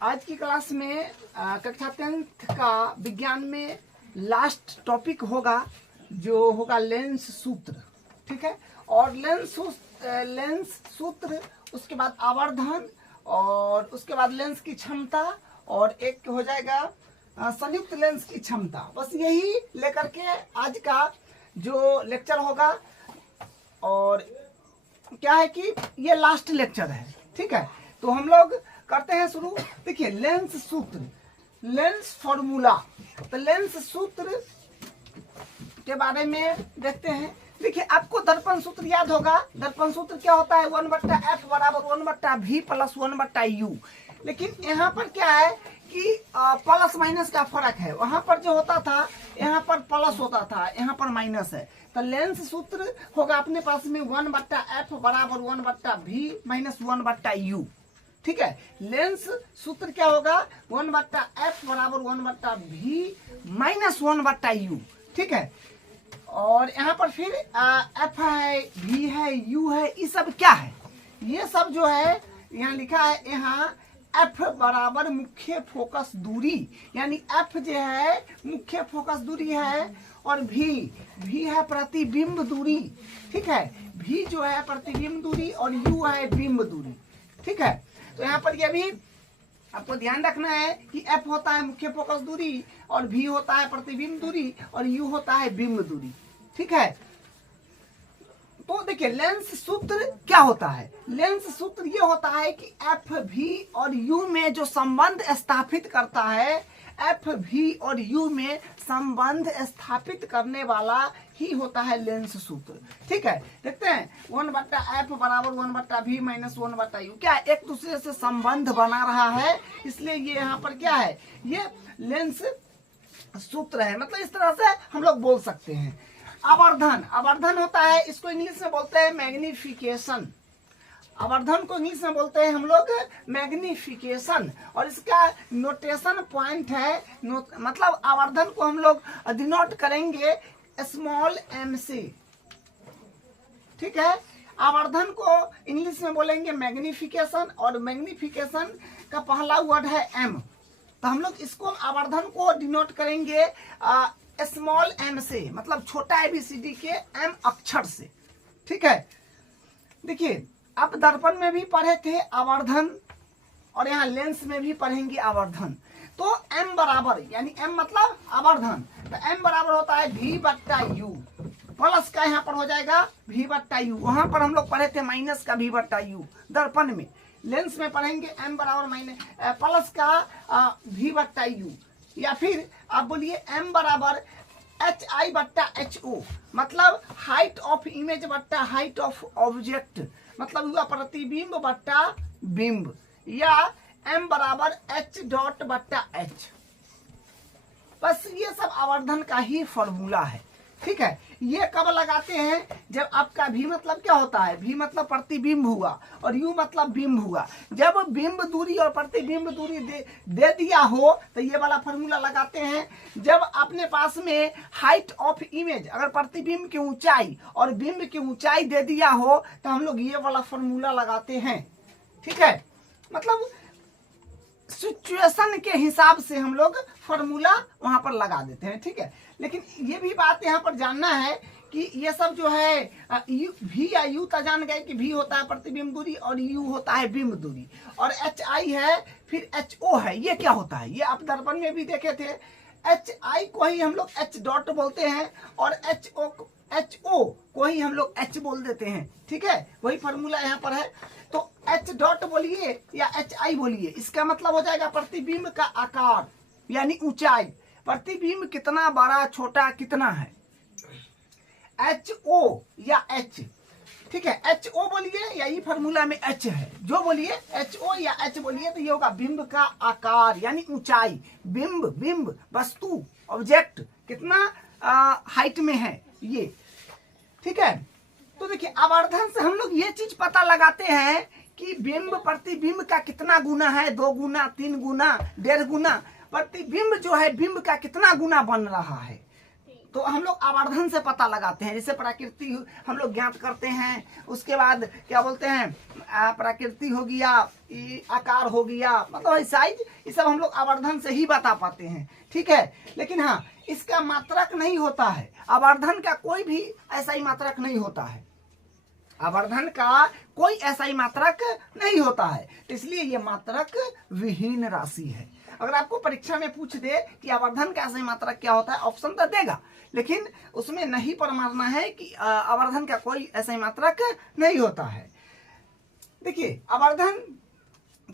आज की क्लास में कक्षा 10th का विज्ञान में लास्ट टॉपिक होगा जो होगा लेंस सूत्र। ठीक है, और लेंस सूत्र, उसके बाद आवर्धन, और उसके बाद लेंस की क्षमता, और एक हो जाएगा संयुक्त लेंस की क्षमता। बस यही लेकर के आज का जो लेक्चर होगा। और क्या है कि ये लास्ट लेक्चर है। ठीक है, तो हम लोग करते हैं शुरू। देखिए, लेंस सूत्र, लेंस फॉर्मूला। तो लेंस सूत्र के बारे में देखते हैं। देखिए, आपको दर्पण सूत्र याद होगा। दर्पण सूत्र क्या होता है? 1/f बराबर 1/v प्लस 1/u। लेकिन यहाँ पर क्या है कि प्लस माइनस का फर्क है। वहां पर जो होता था, यहाँ पर प्लस होता था, यहाँ पर माइनस है। तो लेंस सूत्र होगा अपने पास में 1/f बराबर 1/v माइनस 1/u। ठीक है, लेंस सूत्र क्या होगा? 1/f बराबर 1/v माइनस 1/u। ठीक है, और यहाँ पर फिर f है, v है, u है, ये सब क्या है? ये सब जो है यहाँ लिखा है, यहाँ f बराबर मुख्य फोकस दूरी, यानी f जो है मुख्य फोकस दूरी है, और v है प्रतिबिंब दूरी। ठीक है, v जो है प्रतिबिंब दूरी और u है बिंब दूरी। ठीक है, तो यहाँ पर यह भी आपको ध्यान रखना है कि f होता है मुख्य फोकस दूरी, और v होता है प्रतिबिंब दूरी, और u होता है बिंब दूरी। ठीक है, तो देखिए लेंस सूत्र क्या होता है? लेंस सूत्र ये होता है कि एफ भी और यू में जो संबंध स्थापित करता है, एफ भी और यू में संबंध स्थापित करने वाला ही होता है लेंस सूत्र। ठीक है, देखते हैं 1/f बराबर 1/v माइनस 1/u। क्या एक दूसरे से संबंध बना रहा है, इसलिए ये यहाँ पर क्या है, ये लेंस सूत्र है। मतलब इस तरह से हम लोग बोल सकते हैं। आवर्धन, आवर्धन होता है, इसको इंग्लिश में बोलते हैं मैग्निफिकेशन। आवर्धन को इंग्लिश में बोलते हैं हम लोग मैग्निफिकेशन, और इसका नोटेशन पॉइंट है, मतलब आवर्धन को हम लोग डिनोट करेंगे स्मॉल m से। ठीक है, आवर्धन को इंग्लिश में बोलेंगे मैग्निफिकेशन, और मैग्निफिकेशन का पहला वर्ड है m। तो हम लोग इसको आवर्धन को डिनोट करेंगे स्मॉल m से, मतलब छोटा ABCD के m अक्षर से। ठीक है, देखिए आप दर्पण में भी पढ़े थे आवर्धन, और यहाँ लेंस में भी पढ़ेंगे आवर्धन। तो m बराबर, यानी m मतलब आवर्धन, तो m बराबर होता है v/u। प्लस का यहाँ पर हो जाएगा v/u। वहां पर हम लोग पढ़े थे माइनस का v/u दर्पण में। लेंस में पढ़ेंगे m बराबर माइनस प्लस का v/u, या फिर आप बोलिए m बराबर hi/ho, मतलब हाइट ऑफ इमेज बट्टा हाइट ऑफ ऑब्जेक्ट, मतलब हुआ प्रतिबिंब बट्टा बिंब, या m बराबर h.h। बस ये सब आवर्धन का ही फॉर्मूला है। ठीक है, ये कब लगाते हैं? जब आपका v मतलब क्या होता है? v मतलब प्रतिबिंब हुआ, और u मतलब बिंब हुआ। जब बिंब दूरी और प्रतिबिंब दूरी दे दिया हो तो ये वाला फॉर्मूला लगाते हैं। जब अपने पास में हाइट ऑफ इमेज, अगर प्रतिबिंब की ऊंचाई और बिंब की ऊंचाई दे दिया हो तो हम लोग ये वाला फॉर्मूला लगाते हैं। ठीक है, मतलब सिचुएशन के हिसाब से हम लोग फॉर्मूला वहां पर लगा देते हैं। ठीक है, लेकिन ये भी बात यहाँ पर जानना है कि ये सब जो है v या u तो जान गए कि v होता है प्रतिबिंब दूरी और u होता है बिंब दूरी, और hi है, फिर ho है। ये क्या होता है? ये आप दर्पण में भी देखे थे। hi को ही हम लोग h डॉट बोलते हैं, और ho को ही हम लोग h बोल देते हैं। ठीक है, वही फॉर्मूला यहाँ पर है। तो h डॉट बोलिए या hi बोलिए, इसका मतलब हो जाएगा प्रतिबिंब का आकार, यानी ऊंचाई। प्रतिबिंब कितना बड़ा छोटा कितना है, ho या h। ठीक है, ho बोलिए या ये फॉर्मूला में h है, जो बोलिए ho या h बोलिए, तो ये होगा बिंब का आकार, यानी ऊंचाई। बिंब वस्तु ऑब्जेक्ट कितना हाइट में है ये। ठीक है, तो देखिए आवर्धन से हम लोग ये चीज पता लगाते हैं कि बिंब प्रतिबिंब का कितना गुना है, 2 गुना, 3 गुना, 1.5 गुना। प्रतिबिंब जो है बिंब का कितना गुना बन रहा है। तो हम लोग आवर्धन से पता लगाते हैं। जैसे प्रकृति हम लोग ज्ञात करते हैं, उसके बाद क्या बोलते हैं, प्रकृति हो गया, आकार हो गया, मतलब साइज, ये सब हम लोग आवर्धन से ही बता पाते हैं, ठीक है। लेकिन हाँ, इसका मात्रक नहीं होता है, आवर्धन का कोई भी ऐसा ही मात्रक नहीं होता है, आवर्धन का कोई ऐसा ही मात्रक नहीं होता है, इसलिए ये मात्रक विहीन राशि है। अगर आपको परीक्षा में पूछ दे कि आवर्धन का ऐसा ही मात्रक क्या होता है, ऑप्शन तो देगा, लेकिन उसमें नहीं पर मारना है कि आवर्धन का कोई ऐसा ही मात्रक नहीं होता है। देखिए, आवर्धन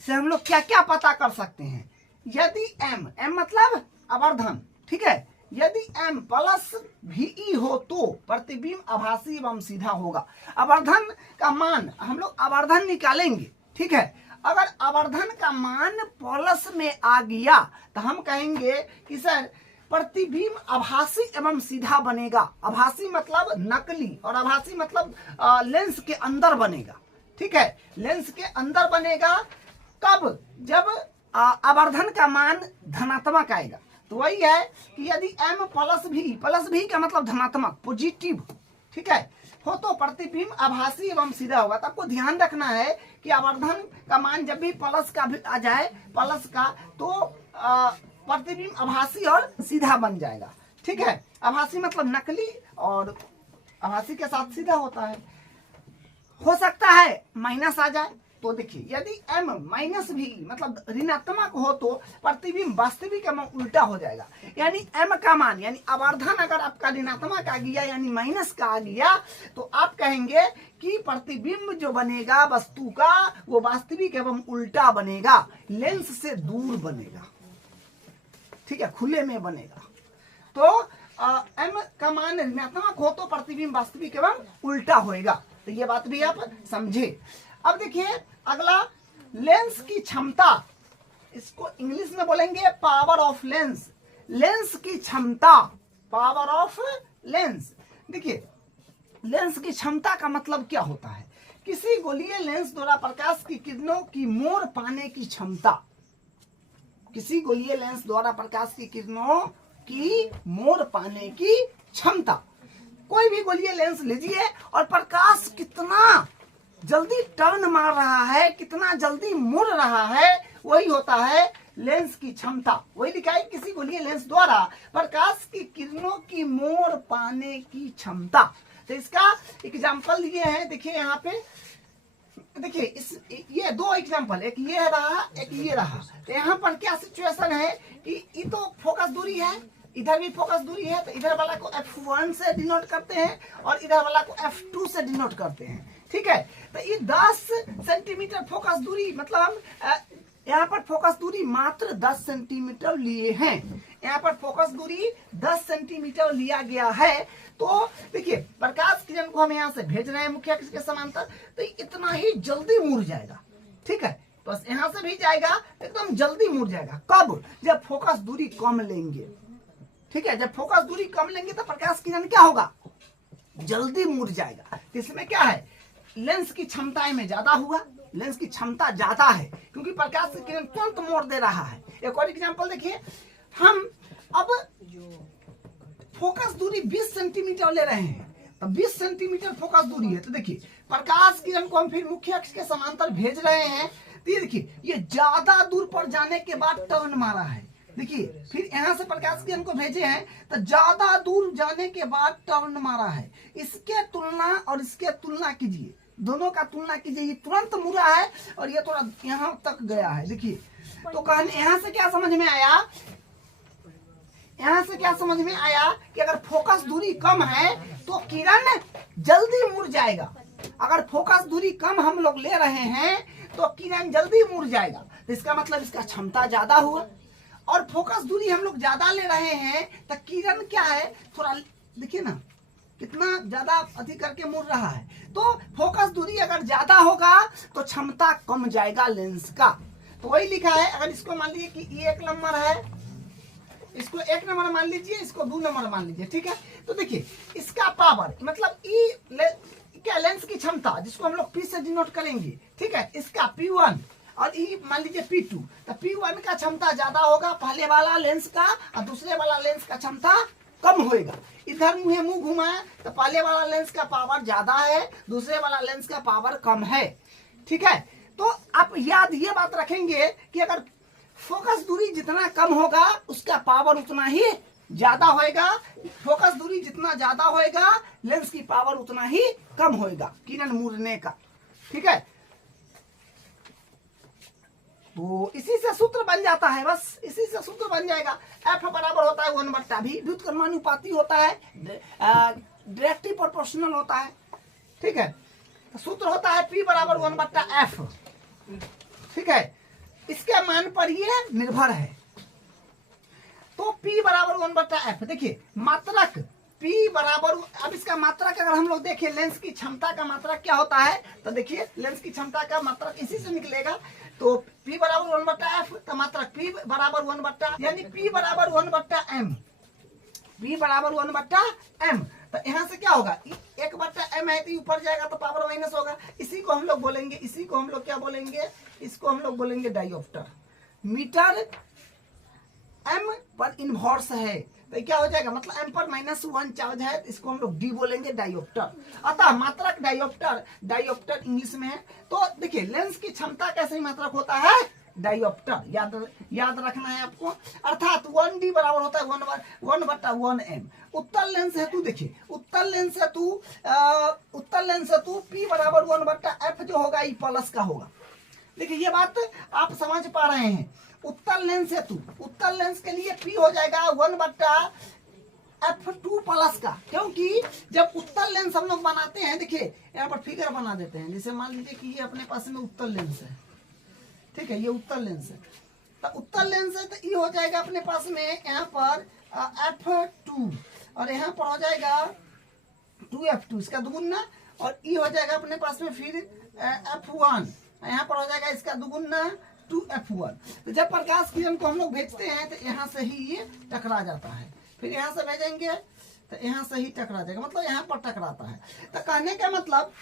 से हम लोग क्या क्या पता कर सकते हैं। यदि m मतलब आवर्धन, ठीक है, यदि m प्लस VE हो तो प्रतिबिंब आभासी एवं सीधा होगा। आवर्धन का मान हम लोग आवर्धन निकालेंगे, ठीक है। अगर आवर्धन का मान प्लस में आ गया तो हम कहेंगे कि सर प्रतिबिंब आभासी एवं सीधा बनेगा। आभासी मतलब नकली और आभासी मतलब लेंस के अंदर बनेगा, ठीक है, लेंस के अंदर बनेगा। कब? जब आवर्धन का मान धनात्मक आएगा। तो वही है कि यदि m प्लस भी का मतलब धनात्मक, पॉजिटिव, ठीक है, हो तो प्रतिबिंब आभासी एवं सीधा होगा। तो आपको ध्यान रखना है कि आवर्धन का मान जब भी प्लस का आ जाए, प्लस का, तो प्रतिबिंब आभासी और सीधा बन जाएगा, ठीक है। आभासी मतलब नकली और आभासी के साथ सीधा होता है। हो सकता है माइनस आ जाए, तो देखिए यदि m माइनस भी मतलब ऋणात्मक हो तो प्रतिबिंब वास्तविक एवं उल्टा हो जाएगा। यानी m का मान यानी आवर्धन अगर आपका ऋणात्मक आ गया यानी माइनस का आ गया तो आप कहेंगे कि प्रतिबिंब जो बनेगा वस्तु का वो वास्तविक एवं उल्टा बनेगा, लेंस से दूर बनेगा, ठीक है, खुले में बनेगा। तो m का मान ऋणात्मक हो तो प्रतिबिंब वास्तविक एवं उल्टा होएगा। तो ये बात भी आप समझे। अब देखिए अगला, लेंस की क्षमता, इसको इंग्लिश में बोलेंगे पावर ऑफ लेंस। लेंस की क्षमता, पावर ऑफ लेंस। देखिए लेंस की क्षमता का मतलब क्या होता है? किसी गोलीय लेंस द्वारा प्रकाश की किरणों की मोड़ पाने की क्षमता। किसी गोलीय लेंस द्वारा प्रकाश की किरणों की मोड़ पाने की क्षमता। कोई भी गोलीय लेंस लीजिए और प्रकाश कितना जल्दी टर्न मार रहा है, कितना जल्दी मुड़ रहा है, वही होता है लेंस की क्षमता। वही लिखा है किसी गोलीय लेंस द्वारा प्रकाश की किरणों की मोड़ पाने की क्षमता। तो इसका एग्जाम्पल ये है, देखिए यहाँ पे, देखिए इस ये दो एग्जाम्पल, एक ये रहा एक ये रहा। तो यहाँ पर क्या सिचुएशन है कि ये तो फोकस दूरी है, इधर भी फोकस दूरी है, तो इधर वाला को F1 से डिनोट करते हैं और इधर वाला को F2 से डिनोट करते हैं, ठीक है। तो ये 10 सेंटीमीटर फोकस दूरी, मतलब हम यहाँ पर फोकस दूरी मात्र 10 सेंटीमीटर लिए हैं। यहाँ पर फोकस दूरी 10 सेंटीमीटर लिया गया है। तो देखिए प्रकाश किरण को हम यहाँ से भेज रहे हैं मुख्य अक्ष के समांतर, तो इतना ही जल्दी मुड़ जाएगा, ठीक है। बस यहाँ से भी जाएगा एकदम जल्दी मुड़ जाएगा। कब? जब फोकस दूरी कम लेंगे, ठीक है। जब फोकस दूरी कम लेंगे तो प्रकाश किरण क्या होगा? जल्दी मुड़ जाएगा। इसमें क्या है, लेंस की क्षमता में ज्यादा हुआ, लेंस की क्षमता ज्यादा है क्योंकि प्रकाश की किरण तुरंत मोड़ दे रहा है। एक और एग्जांपल देखिए, हम अब फोकस दूरी 20 सेंटीमीटर ले रहे हैं, तो 20 सेंटीमीटर फोकस दूरी है। तो देखिए प्रकाश किरण को हम फिर मुख्य अक्ष के समांतर भेज रहे हैं, तो ये देखिए ये ज्यादा दूर पर जाने के बाद टर्न मारा है। देखिए फिर यहाँ से प्रकाश किरण को भेजे हैं तो ज्यादा दूर जाने के बाद टर्न मारा है। इसके तुलना और इसके तुलना कीजिए, दोनों का तुलना कीजिए, ये तुरंत मुड़ा है और ये थोड़ा यहाँ तक गया है। देखिए तो कहने यहाँ से क्या समझ में आया, यहाँ से क्या समझ में आया कि अगर फोकस दूरी कम है तो किरण जल्दी मुड़ जाएगा। अगर फोकस दूरी कम हम लोग ले रहे हैं तो किरण जल्दी मुड़ जाएगा, तो इसका मतलब इसका क्षमता ज्यादा हुआ। और फोकस दूरी हम लोग ज्यादा ले रहे हैं तो किरण क्या है, थोड़ा देखिए ना कितना ज्यादा अधिक करके मुड़ रहा है। तो फोकस दूरी अगर ज्यादा होगा तो क्षमता कम जाएगा लेंस का। तो वही लिखा है, अगर इसको मान लीजिए कि ये 1 नंबर है, इसको 1 नंबर मान लीजिए, इसको 2 नंबर मान लीजिए, ठीक है। तो देखिए इसका पावर मतलब क्या लेंस की क्षमता जिसको हम लोग P से डिनोट करेंगे, ठीक है, इसका P1 और ई मान लीजिए P2। तो P1 का क्षमता ज्यादा होगा पहले वाला लेंस का और दूसरे वाला लेंस का क्षमता कम होएगा। इधर मुंह घुमाए तो पहले वाला लेंस का पावर ज्यादा है, दूसरे वाला लेंस का पावर कम है। ठीक है, तो आप याद ये बात रखेंगे कि अगर फोकस दूरी जितना कम होगा उसका पावर उतना ही ज्यादा होएगा, फोकस दूरी जितना ज्यादा होएगा लेंस की पावर उतना ही कम होएगा किरण मुड़ने का। ठीक है, तो इसी से सूत्र बन जाता है, बस इसी से सूत्र बन जाएगा। एफ बराबर होता है 1/v, व्युत्क्रमानुपाती होता है, डायरेक्टली प्रोपोर्शनल होता है। ठीक है, तो सूत्र होता है P बराबर 1/f। ठीक है, इसके मान पर ये निर्भर है। तो P बराबर 1/f। देखिए मात्रक P बराबर, अब इसका मात्रक अगर हम लोग देखें लेंस की क्षमता का मात्रक क्या होता है, तो देखिए लेंस की क्षमता का मात्रक इसी से निकलेगा। तो P बराबर 1/f, तो मात्रक P बराबर 1/, यानी P बराबर 1/m, P बराबर 1/m। तो यहाँ से क्या होगा, 1/m है तो ऊपर जाएगा तो पावर माइनस होगा। इसी को हम लोग बोलेंगे, इसी को हम लोग क्या बोलेंगे, इसको हम लोग बोलेंगे डायोप्टर। मीटर m पर इनवर्स है तो क्या हो जाएगा, मतलब m पर -1 चार्ज है, इसको हम लोग d बोलेंगे, डायोप्टर। अतः मात्रक डायोप्टर, डायोप्टर इंग्लिश में है। तो देखिए लेंस की क्षमता कैसे मात्रक होता है, डायोप्टर, याद रखना है आपको। अर्थात 1d बराबर होता है 1/1m। उत्तल लेंस हेतु देखिए, उत्तल लेंस हेतु P बराबर 1/f जो होगा ई प्लस का होगा। देखिए ये बात आप समझ पा रहे हैं। उत्तल लेंस हेतु, उत्तल लेंस के लिए P हो जाएगा 1/f2 प्लस का, क्योंकि जब उत्तल लेंस हम लोग बनाते हैं, देखिए यहाँ पर फिगर बना देते हैं। जैसे मान लीजिए कि ये अपने पास में उत्तल लेंस है, ठीक है, ये उत्तल लेंस है, तो उत्तल लेंस है तो ये हो जाएगा अपने पास में यहाँ पर f2 और यहाँ पर हो जाएगा 2f2, इसका दुगुना, और ये हो जाएगा अपने पास में फिर f1, यहाँ पर हो जाएगा इसका दुगुना 2f1। तो जब प्रकाश किरण को हम लोग भेजते हैं तो यहाँ से ही ये टकरा जाता है, फिर यहाँ से भेजेंगे तो यहाँ से ही टकरा जाएगा, मतलब यहाँ पर टकराता है। तो कहने का मतलब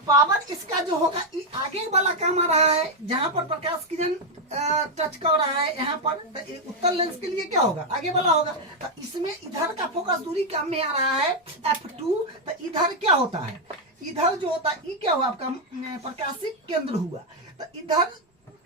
पावर इसका जो होगा आगे वाला काम आ रहा है, जहां पर प्रकाश किरण टच कर रहा है यहाँ पर, तो उत्तल लेंस के लिए क्या होगा, आगे वाला होगा। तो इसमें इधर का फोकस दूरी कम में आ रहा है f2, तो इधर क्या होता है, इधर जो होता है ये क्या हुआ, आपका प्रकाशिक केंद्र हुआ, तो इधर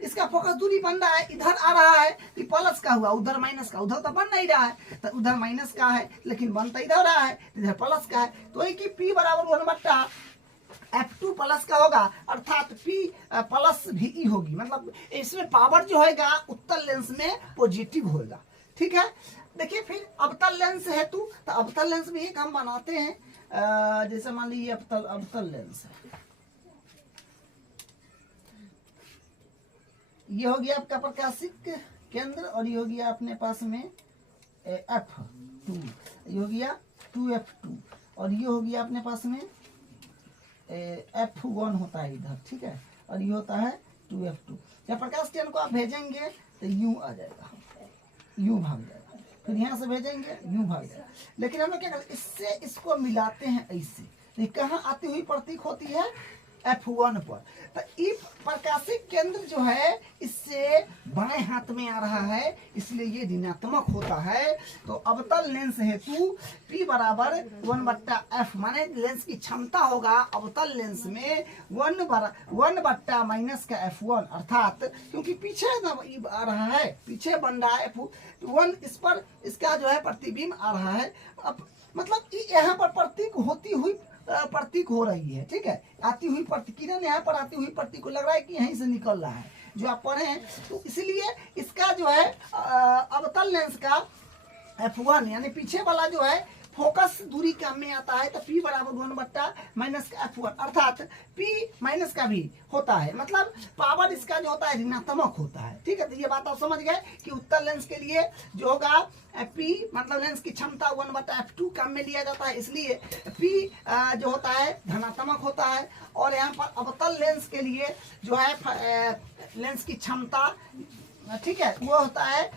इसका फोकस दूरी बन रहा है, इधर आ रहा है ये प्लस का हुआ, उधर माइनस का, उधर तो बन नहीं रहा है, तो उधर माइनस का है लेकिन बनता इधर रहा है, इधर प्लस का है। तो ये कि P बराबर 1/f2 प्लस का होगा, अर्थात P प्लस भी ई होगी, मतलब इसमें पावर जो होगा उत्तल लेंस में पॉजिटिव होगा। ठीक है, देखिए फिर अवतल लेंस हेतु, तो अवतल लेंस में एक हम बनाते हैं, जैसे मान लीजिए अवतल लेंस है, ये हो गया आपका प्रकाशिक केंद्र, और ये हो गया अपने पास में f2, ये हो गया 2f2, और ये हो गया अपने पास में f1 होता है इधर। ठीक है, और ये होता है 2f2। जब प्रकाश किरण को आप भेजेंगे तो यूं आ जाएगा, यूं भाग जाएगा, फिर यहाँ से भेजेंगे यूं भाग जाएगा। लेकिन हम लोग क्या करते हैं, इससे इसको मिलाते हैं ऐसे, तो कहाँ आती हुई प्रतीक होती है f1 पर। तो ये प्रकाशिक केंद्र जो है इससे बाएं हाथ में आ रहा है, इसलिए ये ऋणात्मक होता है। तो अवतल लेंस हेतु P बराबर 1/f, माने लेंस की क्षमता होगा अवतल लेंस में 1/- माइनस का f1, अर्थात क्योंकि पीछे आ रहा है, पीछे बन रहा है f1, इस पर इसका जो है प्रतिबिंब आ रहा है। अब मतलब यहाँ पर प्रतीक हो रही है। ठीक है, आती हुई किरण यहाँ पर आती हुई प्रतीक को लग रहा है कि यहीं से निकल रहा है जो आप पढ़े हैं, तो इसलिए इसका जो है अवतल लेंस का f1 यानी पीछे वाला जो है फोकस दूरी कम में आता है, तो P बराबर 1/- का f1, अर्थात P माइनस का भी होता है, मतलब पावर इसका जो होता है ऋणात्मक होता है। ठीक है, तो ये बात आप समझ गए कि उत्तल लेंस के लिए जो होगा P मतलब लेंस की क्षमता 1/f2 कम में लिया जाता है, इसलिए P जो होता है धनात्मक होता है। और यहाँ पर अवतल लेंस के लिए जो है लेंस की क्षमता ठीक है, वो होता है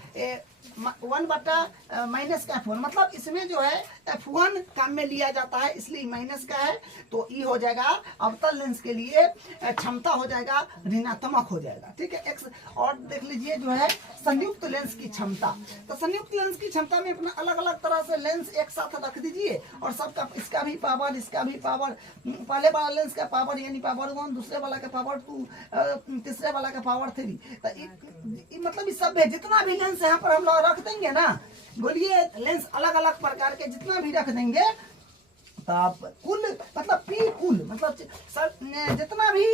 1/-F1, मतलब इसमें जो है F1 काम में लिया जाता है, इसलिए माइनस का है। तो ई हो जाएगा अवतल लेंस के लिए क्षमता हो जाएगा ऋणात्मक हो जाएगा। ठीक है, एक्स। और देख लीजिए जो है संयुक्त लेंस की क्षमता। तो संयुक्त लेंस की क्षमता में अपना अलग अलग तरह से लेंस एक साथ रख दीजिए और सबका, इसका भी पावर, इसका भी पावर, पहले वाला लेंस का पावर यानी पावर 1, दूसरे वाला का पावर 2, तीसरे वाला का पावर 3। तो मतलब इस सब जितना भी लेंस यहाँ पर हम लोग रख देंगे ना, बोलिए लेंस अलग अलग प्रकार के जितना भी रख देंगे, तब कुल मतलब पी कुल मतलब जितना भी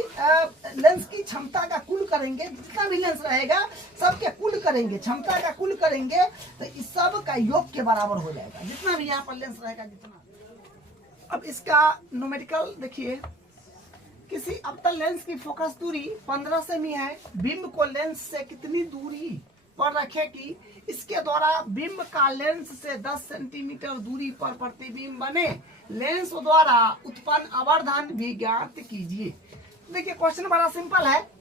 लेंस की क्षमता का कुल करेंगे, जितना भी लेंस रहेगा सबके कुल करेंगे, क्षमता का कुल करेंगे, तो इस सब का योग के बराबर हो जाएगा, जितना भी यहाँ पर लेंस रहेगा जितना। अब इसका न्यूमेरिकल देखिए, किसी अवतल लेंस की फोकस दूरी 15 सेमी है, बिंब को लेंस से कितनी दूरी पर रखे कि इसके द्वारा बिंब का लेंस से 10 सेंटीमीटर दूरी पर प्रतिबिंब बने, लेंस द्वारा उत्पन्न आवर्धन भी ज्ञात कीजिए। देखिए क्वेश्चन बड़ा सिंपल है,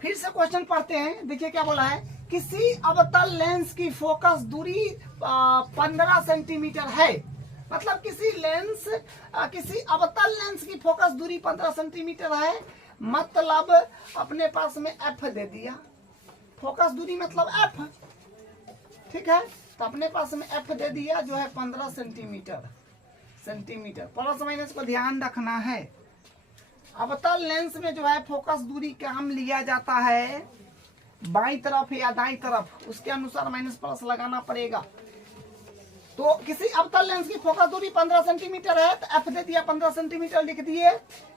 फिर से क्वेश्चन पढ़ते हैं। देखिए क्या बोला है, किसी अवतल लेंस की फोकस दूरी 15 सेंटीमीटर है, मतलब किसी अवतल लेंस की फोकस दूरी 15 सेंटीमीटर है, मतलब अपने पास में एफ दे दिया, फोकस दूरी मतलब एफ। ठीक है, तो अपने पास में एफ दे दिया जो है 15 सेंटीमीटर। प्लस माइनस को ध्यान रखना है। अवतल लेंस में जो है फोकस दूरी काम लिया जाता है बाईं तरफ या दाईं तरफ, उसके अनुसार माइनस प्लस लगाना पड़ेगा। तो किसी अवतल लेंस की फोकस दूरी 15 सेंटीमीटर है, तो एफ दे दिया 15 सेंटीमीटर लिख दिए।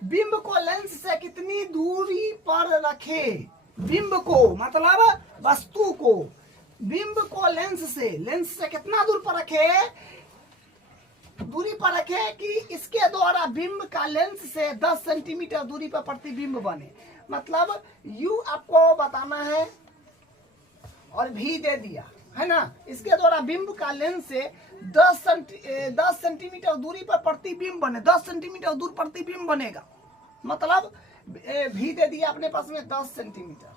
बिंब को लेंस से कितनी दूरी पर रखे, बिंब को मतलब वस्तु को, बिंब को लेंस से कितना दूर पर रखे, दूरी पर रखे कि इसके द्वारा बिंब का लेंस से 10 सेंटीमीटर दूरी पर प्रतिबिंब बने। मतलब यू आपको बताना है और भी दे दिया है ना, इसके द्वारा बिंब का लेंस से 10 सेंटीमीटर दूरी पर प्रतिबिंब बने, 10 सेंटीमीटर दूर प्रतिबिंब बनेगा, मतलब भी दे दिया अपने पास में 10 सेंटीमीटर।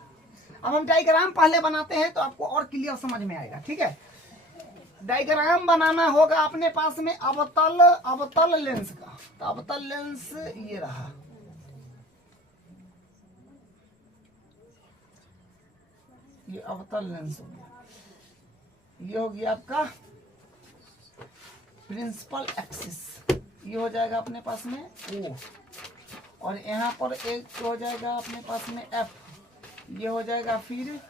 अब हम डायग्राम पहले बनाते हैं तो आपको और क्लियर समझ में आएगा। ठीक है, डायग्राम बनाना होगा अपने पास में अवतल लेंस का। तो अवतल लेंस ये रहा, ये अवतल लेंस हो गया, ये हो गया आपका प्रिंसिपल एक्सिस, ये हो जाएगा अपने पास में O, और यहाँ पर एक हो जाएगा अपने पास में F, ये हो जाएगा फिर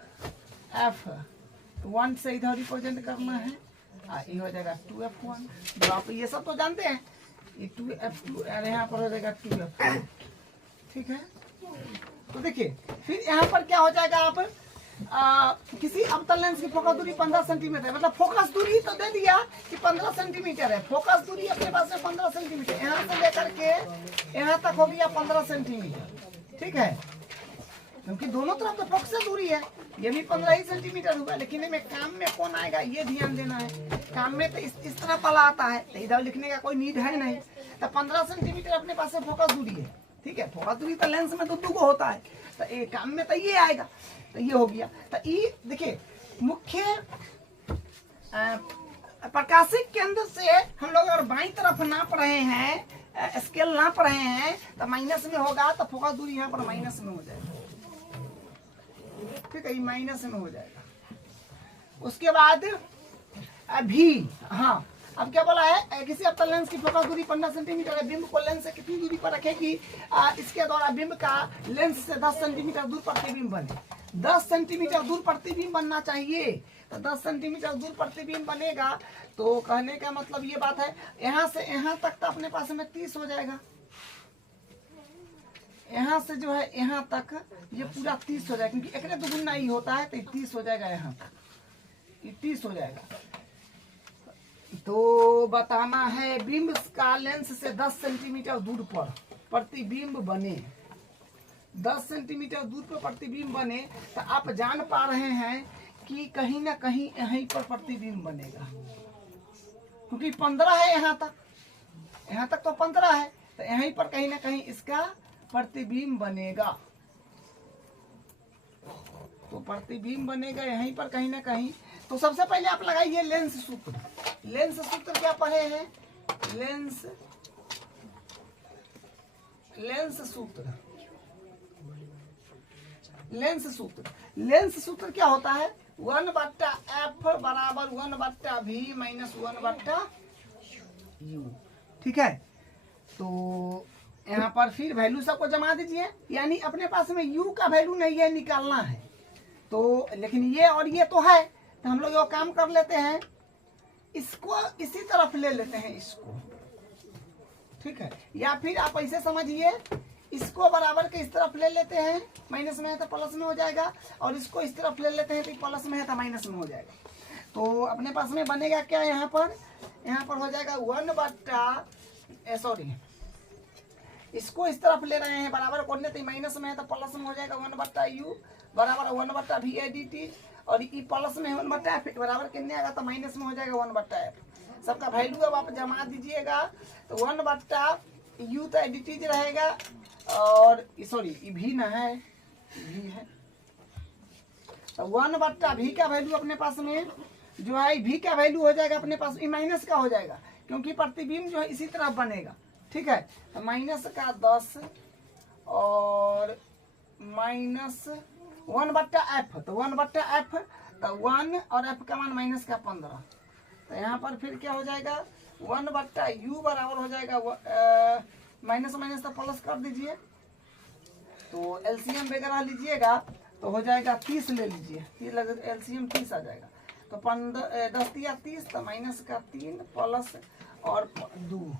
F1 से इधर रिप्रेजेंट करना है, ये हो जाएगा 2F1। तो आप ये सब तो जानते हैं, ये 2F2 और यहाँ पर हो जाएगा 2F2। ठीक है, तो देखिए फिर यहाँ पर क्या हो जाएगा, आप किसी अवतल लेंस की फोकस दूरी 15 सेंटीमीटर है, मतलब फोकस दूरी तो दे दिया कि 15 सेंटीमीटर है, फोकस दूरी अपने पास में 15 सेंटीमीटर, यहाँ से लेकर के यहाँ तक हो गया 15 सेंटीमीटर। ठीक है, क्योंकि दोनों तरफ तो फोकस दूरी है, ये भी 15 ही सेंटीमीटर हुआ, लेकिन इनमें काम में कौन आएगा ये ध्यान देना है। काम में तो इस तरह वाला आता है, तो इधर लिखने का कोई नीड है नहीं। तो 15 सेंटीमीटर अपने पास में फोकस दूरी है। ठीक है, फोकस दूरी तो लेंस में तो दो होता है, तो ये काम में तो ये आएगा, तो ये हो गया। तो ये देखिए मुख्य प्रकाशिक केंद्र से हम लोग अगर बाईं तरफ नाप रहे हैं, स्केल नाप रहे हैं, तो माइनस में होगा, तो फोकस दूरी यहाँ पर माइनस में हो जाएगा। ठीक है, ये माइनस में हो जाएगा। उसके बाद अभी हाँ, अब क्या बोला है, किसी अवतल लेंस की फोकस दूरी 15 सेंटीमीटर है, बिंब को लेंस से कितनी दूरी पर रखेगी, इसके द्वारा बिंब का लेंस से 10 सेंटीमीटर दूर प्रतिबिंब बने, 10 सेंटीमीटर दूर प्रतिबिंब बनना चाहिए। तो 10 सेंटीमीटर दूर प्रतिबिंब बनेगा, तो कहने का मतलब ये बात है, यहाँ से यहाँ तक तो अपने पास में 30 हो जाएगा, यहाँ से जो है यहाँ तक ये पूरा 30 हो जाएगा, क्योंकि एक दुगुना ही होता है, तो 30 हो जाएगा, यहाँ तक 30 हो जाएगा। तो बताना है बिंब का लेंस से 10 सेंटीमीटर दूर पर प्रतिबिंब बने, 10 सेंटीमीटर दूर पर प्रतिबिंब बने, तो आप जान पा रहे हैं कि कहीं ना कहीं यहीं पर प्रतिबिंब बनेगा, क्योंकि 15 है यहाँ तक तो 15 है, तो यहीं पर कहीं ना कहीं इसका प्रतिबिंब बनेगा। तो प्रतिबिंब बनेगा यहीं पर कहीं ना कहीं। तो सबसे पहले आप लगाइए लेंस सूत्र। लेंस सूत्र क्या पढ़े हैं? लेंस सूत्र। लेंस सूत्र क्या होता है? 1/f बराबर 1/v माइनस 1/u। ठीक है, तो यहाँ पर फिर वैल्यू सबको जमा दीजिए। यानी अपने पास में u का वैल्यू नहीं है, निकालना है। तो लेकिन ये और ये तो है, तो हम लोग वो काम कर लेते हैं, इसको इसी तरफ ले लेते हैं इसको। ठीक है, या फिर आप ऐसे समझिए, इसको बराबर के इस तरफ ले लेते हैं, माइनस में है तो प्लस में हो जाएगा, और इसको इस तरफ ले लेते हैं तो प्लस में है तो माइनस में हो जाएगा। तो अपने पास में बनेगा क्या? यहाँ पर हो जाएगा 1/, सॉरी, इसको इस तरफ ले रहे हैं, बराबर करने तो माइनस में है तो प्लस में हो जाएगा 1/u बराबर 1/v dt, और ये प्लस में 1/f बराबर कितने आएगा तो माइनस में हो जाएगा 1/f। सबका वैल्यू अब आप जमा दीजिएगा, तो 1/u तो dt रहेगा, और सॉरी भी ना है, भी है, तो 1/v का वैल्यू अपने पास में जो है, v का वैल्यू हो जाएगा अपने पास माइनस का हो जाएगा, क्योंकि प्रतिबिंब जो है इसी तरफ बनेगा। ठीक है, तो माइनस का 10 और माइनस 1/f, तो 1/f, तो 1 और f का मान माइनस का 15। तो यहाँ पर फिर क्या हो जाएगा? 1/u बराबर हो जाएगा माइनस माइनस तो प्लस कर दीजिए, तो एलसीएम वगैरह लीजिएगा तो हो जाएगा 30 ले लीजिए, एलसीएम 30 आ जाएगा। तो 10 या 30, तो माइनस का 3 प्लस और 2,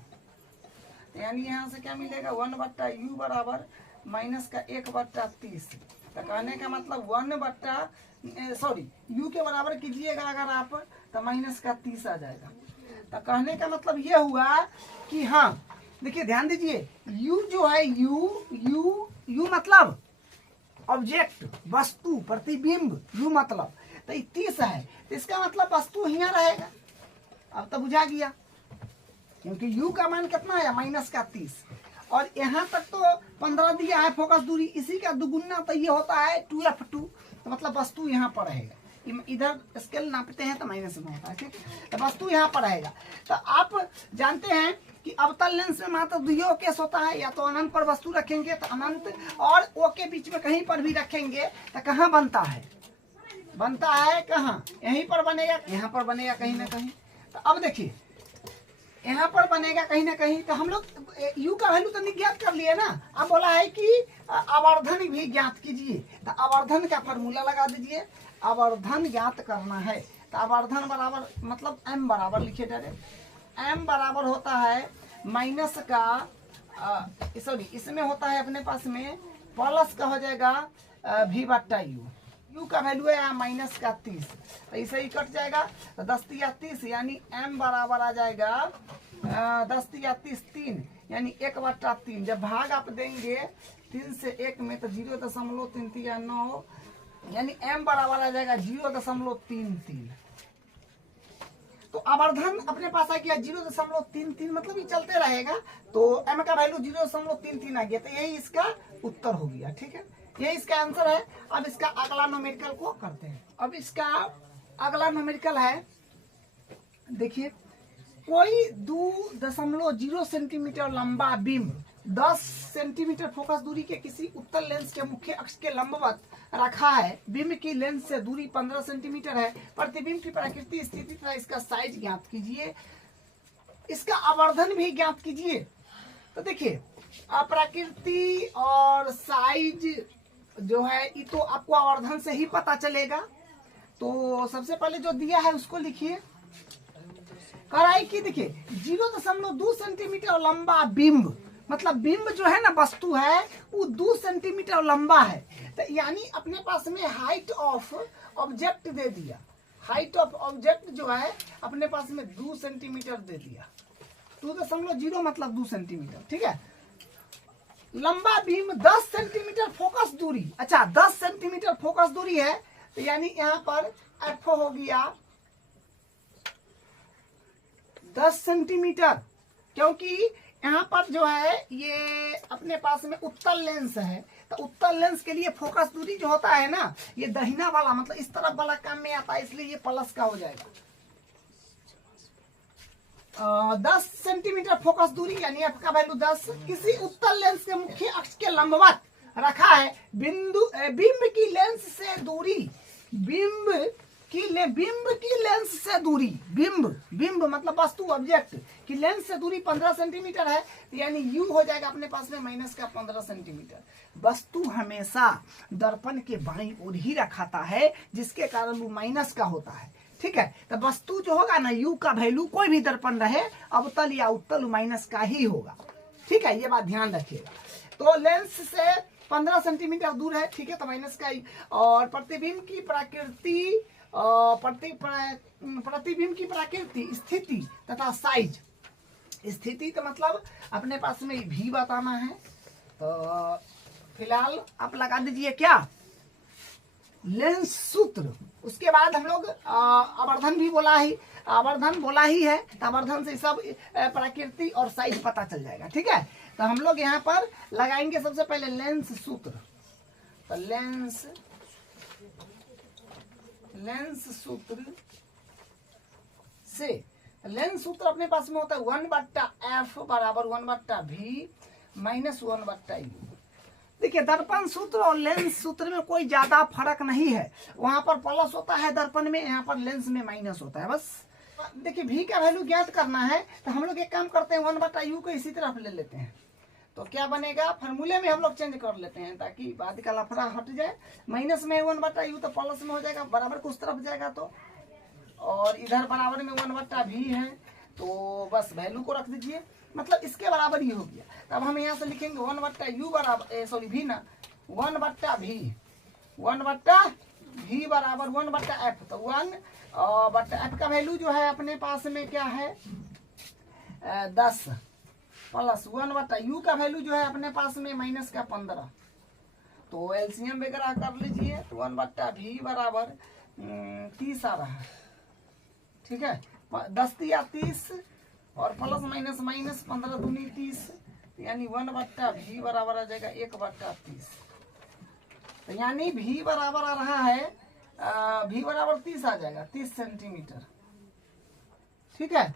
यानी यहाँ से क्या मिलेगा? 1/u बराबर माइनस का 1/30। तो कहने का मतलब u के बराबर कीजिएगा अगर आप, तो माइनस का 30 आ जाएगा। तो कहने का मतलब ये हुआ कि हाँ, देखिए ध्यान दीजिए, u जो है, u मतलब ऑब्जेक्ट, वस्तु, प्रतिबिंब, u मतलब, तो 30 है, तो इसका मतलब वस्तु यहाँ रहेगा। अब तो बुझा गया, क्योंकि u का मान कितना है? माइनस का 30, और यहाँ तक तो 15 दिया है फोकस दूरी, इसी का दुगुना तो ये होता है 2f2, तो मतलब वस्तु यहाँ पर रहेगा। इधर स्केल नापते हैं तो माइनस में होता है। ठीक, तो वस्तु यहाँ पर रहेगा। तो आप जानते हैं कि अवतल लेंस में मात्र दुइयों केस होता है, या तो अनंत पर वस्तु रखेंगे तो अनंत, और ओ के बीच में कहीं पर भी रखेंगे तो कहाँ बनता है? बनता है कहाँ? यहीं पर बनेगा, यहाँ पर बनेगा कहीं ना कहीं। तो अब देखिए, यहाँ पर बनेगा कहीं ना कहीं, तो हम लोग u का वैल्यू तो नहीं ज्ञात कर लिए ना। अब बोला है कि आवर्धन भी ज्ञात कीजिए, तो आवर्धन का फॉर्मूला लगा दीजिए। आवर्धन ज्ञात करना है, तो आवर्धन बराबर मतलब m बराबर लिखिए डायरेक्ट। m बराबर होता है माइनस का, सॉरी, इसमें होता है अपने पास में प्लस का हो जाएगा v/u। u का वैल्यू है माइनस का 30, तो इसे ही कट जाएगा, तो 10 या 30, यानी m बराबर आ जाएगा 10 या 30 3, यानी 1/3। जब भाग आप देंगे 3 से 1 में, तो 0.33 या 9, यानी m बराबर आ जाएगा 0.33। तो आवर्धन अपने पास आ गया 0.33, मतलब ये चलते रहेगा, तो m का वैल्यू 0.33 आ गया, तो यही इसका उत्तर हो गया। ठीक है, यही इसका आंसर है। अब इसका अगला न्यूमेरिकल को करते हैं। अब इसका अगला न्यूमेरिकल है, देखिए, कोई 2.0 सेंटीमीटर लंबा बिंब 10 सेंटीमीटर फोकस दूरी के किसी उत्तल लेंस के मुख्य अक्ष के लंबवत रखा है। बिंब की लेंस से दूरी 15 सेंटीमीटर है। प्रतिबिंब की प्रकृति, स्थिति तथा इसका साइज ज्ञात कीजिए। इसका आवर्धन भी ज्ञात कीजिए। तो देखिए, प्रकृति और साइज जो है ये तो आपको आवर्धन से ही पता चलेगा। तो सबसे पहले जो दिया है उसको लिखिए। कराई की देखिए 0.2 सेंटीमीटर लंबा बिंब, मतलब बिंब जो है ना, वस्तु है, वो 2 सेंटीमीटर लंबा है। तो यानी अपने पास में हाइट ऑफ ऑब्जेक्ट दे दिया। हाइट ऑफ ऑब्जेक्ट जो है अपने पास में 2 सेंटीमीटर दे दिया। 2.0 मतलब 2 सेंटीमीटर। ठीक है, लंबा बीम 10 सेंटीमीटर फोकस दूरी। अच्छा, 10 सेंटीमीटर फोकस दूरी है, तो यानी यहाँ पर एफ हो गया 10 सेंटीमीटर, क्योंकि यहाँ पर जो है ये अपने पास में उत्तल लेंस है, तो उत्तल लेंस के लिए फोकस दूरी जो होता है ना, ये दहिना वाला मतलब इस तरफ वाला काम में आता है, इसलिए ये प्लस का हो जाएगा। 10 सेंटीमीटर फोकस दूरी यानी आपका वैल्यू 10 किसी उत्तल लेंस के मुख्य अक्ष के लंबवत रखा है। बिंब की लेंस से दूरी, बिंब की लेंस से दूरी, बिंब मतलब वस्तु ऑब्जेक्ट की लेंस से दूरी 15 सेंटीमीटर है, यानी यू हो जाएगा अपने पास में माइनस का 15 सेंटीमीटर। वस्तु हमेशा दर्पण के बाईं ओर ही रखाता है, जिसके कारण वो माइनस का होता है। ठीक है, तो वस्तु जो होगा ना, यू का वैल्यू कोई भी दर्पण रहे, अवतल या उत्तल, माइनस का ही होगा। ठीक है, ये बात ध्यान रखिएगा। तो लेंस से 15 सेंटीमीटर दूर है, ठीक है, तो माइनस का ही। और प्रतिबिंब की प्रकृति, प्रतिबिंब की प्रकृति, स्थिति तथा साइज। स्थिति का मतलब अपने पास में भी बताना है, तो फिलहाल आप लगा दीजिए क्या, लेंस सूत्र। उसके बाद हम लोग आवर्धन भी बोला ही, आवर्धन बोला ही है, तो आवर्धन से सब प्रकृति और साइज पता चल जाएगा। ठीक है, तो हम लोग यहाँ पर लगाएंगे सबसे पहले लेंस सूत्र। तो लेंस सूत्र से, लेंस सूत्र अपने पास में होता है 1/f बराबर 1/v माइनस 1/u। देखिए, दर्पण सूत्र और लेंस सूत्र में कोई ज्यादा फर्क नहीं है, वहां पर प्लस होता है दर्पण में, यहाँ पर लेंस में माइनस होता है बस। देखिए, v का वैल्यू ज्ञात करना है, तो हम लोग एक काम करते हैं 1/u को इसी तरफ ले लेते हैं, तो क्या बनेगा, फार्मूले में हम लोग चेंज कर लेते हैं ताकि बाद का लफड़ा हट जाए। माइनस में 1/u तो प्लस में हो जाएगा, बराबर को उस तरफ जाएगा तो, और इधर बराबर में 1/v है, तो बस वैल्यू को रख दीजिए, मतलब इसके बराबर ही हो गया। तब हम यहाँ से लिखेंगे 1/u बराबर, सॉरी v ना, 1/v, 1/v बराबर 1/f, तो 1/f का वैल्यू जो है अपने पास में क्या है 10 प्लस 1/u का वैल्यू जो है अपने पास में माइनस का 15। तो एलसीएम वगैरह कर लीजिए, तो 1/v बराबर 30 आ रहा है। ठीक है, 10 या 30 और प्लस माइनस माइनस 15 दूनी 30, यानी 1/v बराबर आ जाएगा 1/30। तो यानी v बराबर आ रहा है, v बराबर 30 आ जाएगा, 30 सेंटीमीटर। ठीक है,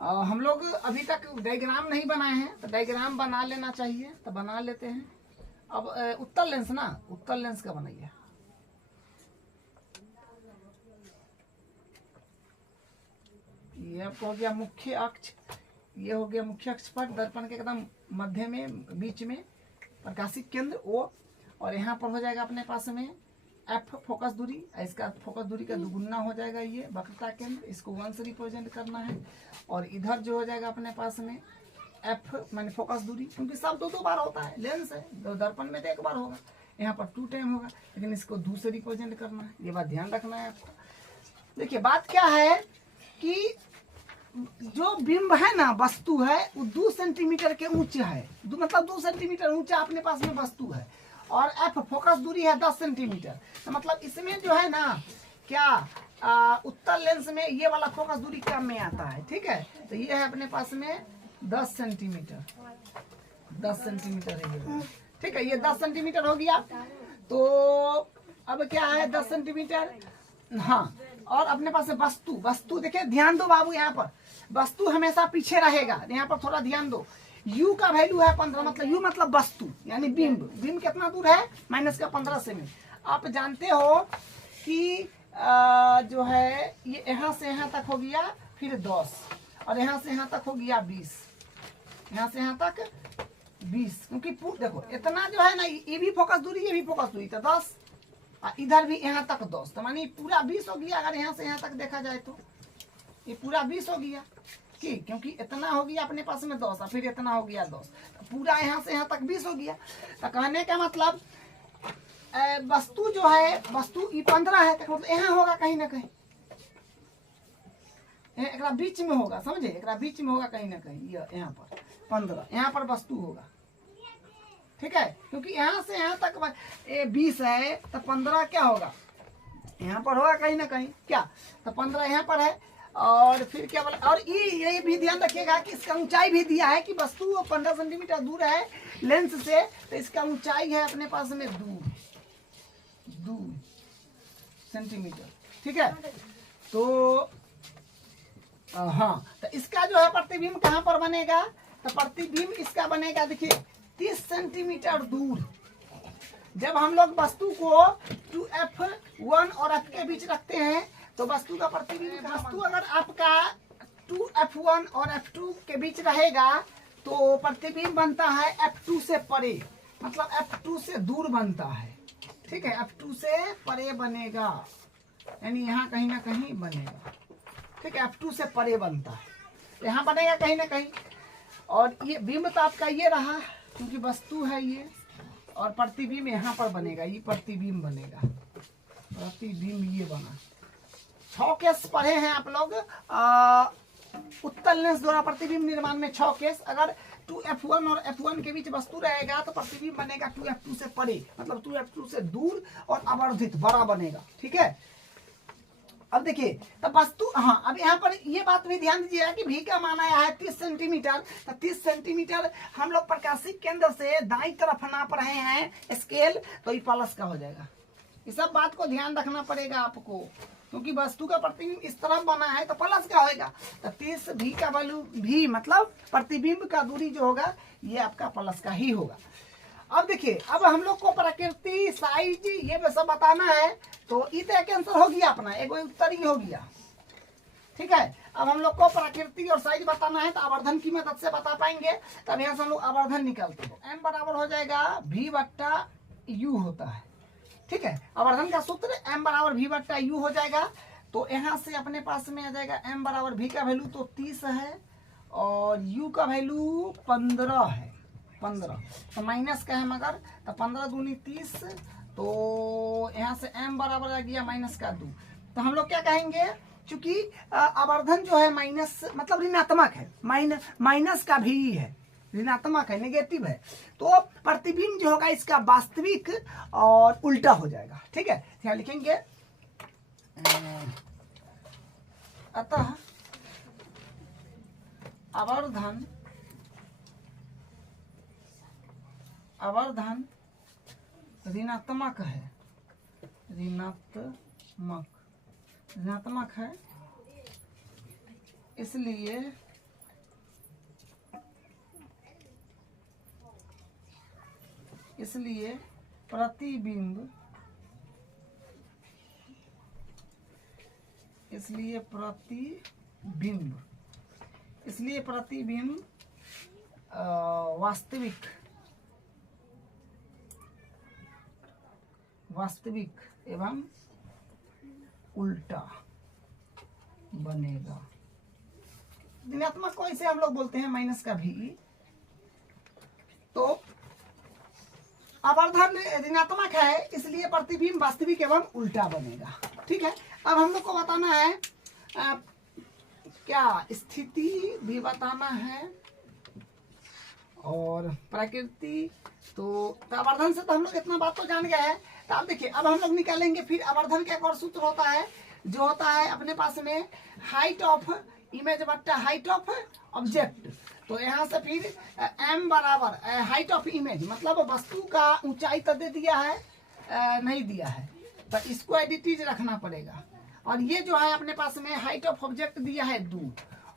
हम लोग अभी तक डायग्राम नहीं बनाए हैं, तो डायग्राम बना लेना चाहिए, तो बना लेते हैं। अब उत्तल लेंस ना, उत्तल लेंस का बनाइए। ये आपको हो गया मुख्य अक्ष, ये हो गया मुख्य अक्ष पर दर्पण के एकदम मध्य में, बीच में प्रकाशिक केंद्र O, और यहाँ पर हो जाएगा अपने पास में f फोकस दूरी, इसका फोकस दूरी का दुगुना हो जाएगा ये वक्रता केंद्र, इसको 1 से रिप्रेजेंट करना है। और इधर जो हो जाएगा अपने पास में f माने फोकस दूरी, क्योंकि सब दो बार होता है, लेंस है, दर्पण में तो एक बार होगा, यहाँ पर 2 टाइम होगा, लेकिन इसको 2 से रिप्रेजेंट करना है, ये बात ध्यान रखना है आपको। देखिए, बात क्या है कि जो बिंब है ना, वस्तु है, वो 2 सेंटीमीटर के ऊंचे है, मतलब 2 सेंटीमीटर ऊंचा अपने पास में वस्तु है, और f फोकस दूरी है 10 सेंटीमीटर। तो मतलब इसमें जो है ना क्या, उत्तल लेंस में ये वाला फोकस दूरी कम में आता है। ठीक है, तो ये है अपने पास में 10 सेंटीमीटर, 10 सेंटीमीटर है ये। ठीक है, ये 10 सेंटीमीटर हो गया। तो अब क्या है 10 सेंटीमीटर, हाँ, और अपने पास वस्तु देखिए, ध्यान दो बाबू, यहाँ पर वस्तु हमेशा पीछे रहेगा, यहाँ पर थोड़ा ध्यान दो। u का वैल्यू है 15, मतलब u मतलब वस्तु यानी बिंब, बिंब कितना दूर है माइनस का 15 से में। आप जानते हो कि जो है ये यहाँ से यहाँ तक हो गया फिर 10, और यहाँ से यहाँ तक हो गया 20, यहाँ से यहाँ तक 20, क्योंकि देखो इतना जो है ना, ये भी फोकस दूरी, ये भी फोकस दूरी, तो 10, इधर भी यहाँ तक 10, तो मानी पूरा 20 हो गया। अगर यहाँ से यहाँ तक देखा जाए तो ये पूरा 20 हो गया, ठीक, क्योंकि इतना हो गया अपने पास में 10, और फिर इतना हो गया 10, तो पूरा यहाँ से यहाँ तक 20 हो गया। तो कहने का मतलब वस्तु जो है, वस्तु ये 15 है, तो मतलब यहाँ होगा कहीं ना कहीं, एक बीच में होगा, समझे, एक बीच में होगा कहीं ना कहीं, यहाँ पर 15, यहाँ पर वस्तु होगा। ठीक है, क्योंकि यहाँ से यहाँ तक 20 है, तो 15 क्या होगा, यहाँ पर होगा कहीं ना कहीं, क्या, तो 15 यहाँ पर है, और फिर क्या बोला, और ये भी ध्यान रखिएगा कि इसका ऊंचाई भी दिया है कि वस्तु 15 सेंटीमीटर दूर है लेंस से, तो इसका ऊंचाई है अपने पास में 2 सेंटीमीटर। ठीक है, तो हाँ, तो इसका जो है प्रतिबिंब कहाँ पर बनेगा, तो प्रतिबिंब इसका बनेगा देखिए 30 सेंटीमीटर दूर। जब हम लोग वस्तु को 2F1 और F के बीच रखते हैं तो वस्तु का प्रतिबिंब, वस्तु अगर आपका 2F1 और F2 के बीच रहेगा तो प्रतिबिंब बनता है F2 से परे, मतलब F2 से दूर बनता है। ठीक है, F2 से परे बनेगा, यानी यहाँ कहीं ना कहीं बनेगा। ठीक है, F2 से परे बनता है, यहाँ बनेगा कहीं ना कहीं। और ये बिंब तो आपका ये रहा क्योंकि वस्तु है ये, और प्रतिबिंब यहाँ पर बनेगा, ये प्रतिबिंब बनेगा, प्रतिबिंब ये बना। 6 केस पढ़े हैं आप लोग उत्तल लेंस द्वारा प्रतिबिंब निर्माण में 6 केस। अगर 2F1 और F1 के बीच वस्तु रहेगा तो प्रतिबिंब बनेगा 2F2 से परे, मतलब 2F2 से दूर और आवर्धित बड़ा बनेगा। ठीक है, अब देखिए तब वस्तु, हाँ अब यहाँ पर ये बात भी ध्यान दीजिएगा कि भी का मान आया है 30 सेंटीमीटर, तो 30 सेंटीमीटर हम लोग प्रकाशिक केंद्र से दाईं तरफ नाप रहे हैं स्केल, तो ये प्लस का हो जाएगा। ये सब बात को ध्यान रखना पड़ेगा आपको, क्योंकि वस्तु का प्रतिबिंब इस तरफ बना है तो प्लस का होगा। तो 30 भी का वैल्यू, भी मतलब प्रतिबिंब का दूरी जो होगा ये आपका प्लस का ही होगा। अब देखिए, अब हम लोग को प्रकृति, साइज ये सब बताना है, तो ये तो एक आंसर हो गया अपना, एक उत्तर ही हो गया। ठीक है, अब हम लोग को प्रकृति और साइज बताना है तो आवर्धन की मदद से बता पाएंगे। तब यहाँ से हम लोग आवर्धन निकालते हैं, m बराबर हो जाएगा v/u होता है। ठीक है, आवर्धन का सूत्र m बराबर v/u हो जाएगा। तो यहाँ से अपने पास में आ जाएगा m बराबर v का वैल्यू तो 30 है और u का वैल्यू 15 है, 15 तो माइनस का है मगर, तो 15 दूनी 30, तो यहाँ से m बराबर आ गया -2। तो हम लोग क्या कहेंगे, चूंकि आवर्धन जो है माइनस मतलब ऋणात्मक है, माइनस का भी है, ऋणात्मक है, नेगेटिव है, तो प्रतिबिंब जो होगा इसका वास्तविक और उल्टा हो जाएगा। ठीक है, यहाँ लिखेंगे अतः आवर्धन ऋणात्मक है, ऋणात्मक है, इसलिए प्रतिबिंब, वास्तविक एवं उल्टा बनेगा। ऋणात्मक को इसे हम लोग बोलते हैं माइनस का भी। तो आवर्धन ऋणात्मक है इसलिए प्रतिबिंब वास्तविक एवं उल्टा बनेगा। ठीक है, अब हम लोग को बताना है क्या स्थिति भी बताना है और प्रकृति। तो आवर्धन से तो हम लोग इतना बात तो जान गए हैं। तो अब देखिए, अब हम लोग निकालेंगे फिर आवर्धन का एक और सूत्र होता है जो होता है अपने पास में हाइट ऑफ इमेज बट्टा हाइट ऑफ ऑब्जेक्ट। तो यहाँ से फिर m बराबर हाइट ऑफ इमेज, मतलब वस्तु का ऊंचाई तो दे दिया है, नहीं दिया है, तो इसको एडिटिव रखना पड़ेगा। और ये जो है अपने पास में हाइट ऑफ ऑब्जेक्ट दिया है 2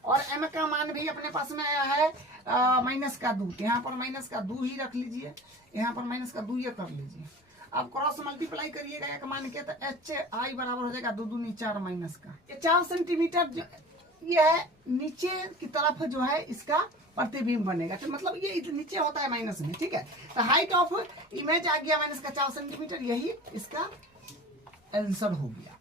और m का मान भी अपने पास में आया है -2। यहाँ पर -2 ही रख लीजिए, यहाँ पर -2 ये कर लीजिए। अब क्रॉस मल्टीप्लाई करिएगा एक मान के, तो HI बराबर हो जाएगा 2 दूनी 4 माइनस का। ये 4 सेंटीमीटर ये है नीचे की तरफ जो है इसका प्रतिबिंब बनेगा, तो मतलब ये नीचे होता है माइनस में। ठीक है, तो हाइट ऑफ इमेज आ गया -4 सेंटीमीटर, यही इसका आंसर हो गया।